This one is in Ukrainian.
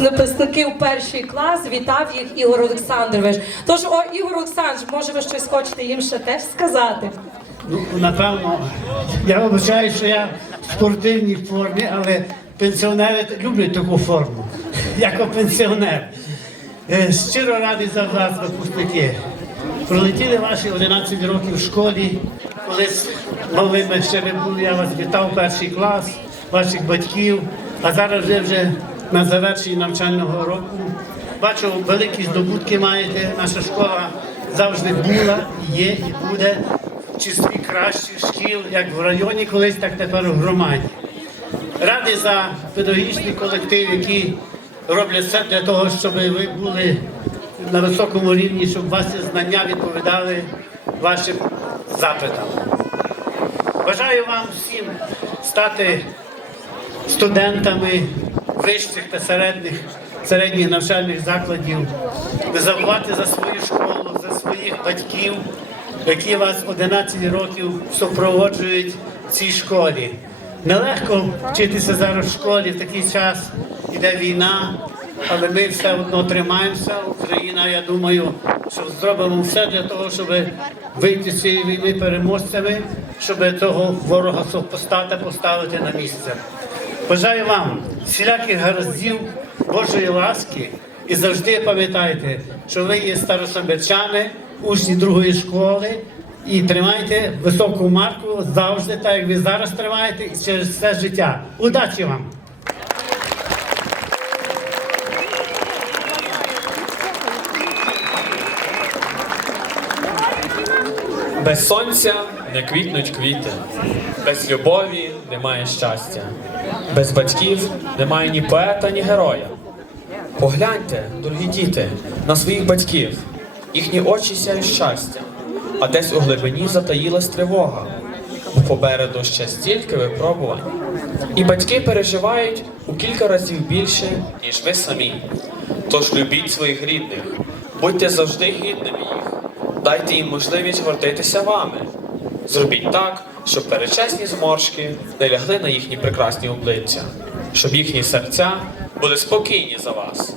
Випускників перший клас вітав їх Ігор Олександрович. Тож, о, Ігор Олександрович, може ви щось хочете їм ще теж сказати? Ну, напевно, я вибачаю, що я в спортивній формі, але пенсіонери люблять таку форму, як пенсіонер. Е, Щиро радий за вас, випускники. Пролетіли ваші 11 років в школі. Колись малими ще ви були, я вас вітав перший клас, ваших батьків, а зараз вже вже на завершенні навчального року. Бачу, великі здобутки маєте. Наша школа завжди була, є і буде в числі кращих шкіл, як в районі колись, так тепер в громаді. Радий за педагогічний колектив, які роблять все для того, щоб ви були на високому рівні, щоб ваші знання відповідали вашим запитам. Бажаю вам всім стати студентами вищих та середніх, середніх навчальних закладів, не забувати за свою школу, за своїх батьків, які вас 11 років супроводжують в цій школі. Нелегко вчитися зараз в школі в такий час, іде війна, але ми все одно тримаємося. Україна, я думаю, що зробимо все для того, щоб вийти з цієї війни переможцями, щоб того ворога супостата поставити на місце. Бажаю вам всіляких гараздів, Божої ласки і завжди пам'ятайте, що ви є старосамбірчани, учні другої школи. І тримайте високу марку завжди, так як ви зараз тримаєте, і через все життя. Удачі вам! Без сонця не квітнуть квіти, без любові немає щастя, без батьків немає ні поета, ні героя. Погляньте, дорогі діти, на своїх батьків, їхні очі сяють щастя, а десь у глибині затаїлась тривога, бо попереду ще стільки випробувань. І батьки переживають у кілька разів більше, ніж ви самі. Тож любіть своїх рідних, будьте завжди гідними їх. Дайте їм можливість гордитися вами. Зробіть так, щоб перечесні зморшки не лягли на їхні прекрасні обличчя, щоб їхні серця були спокійні за вас.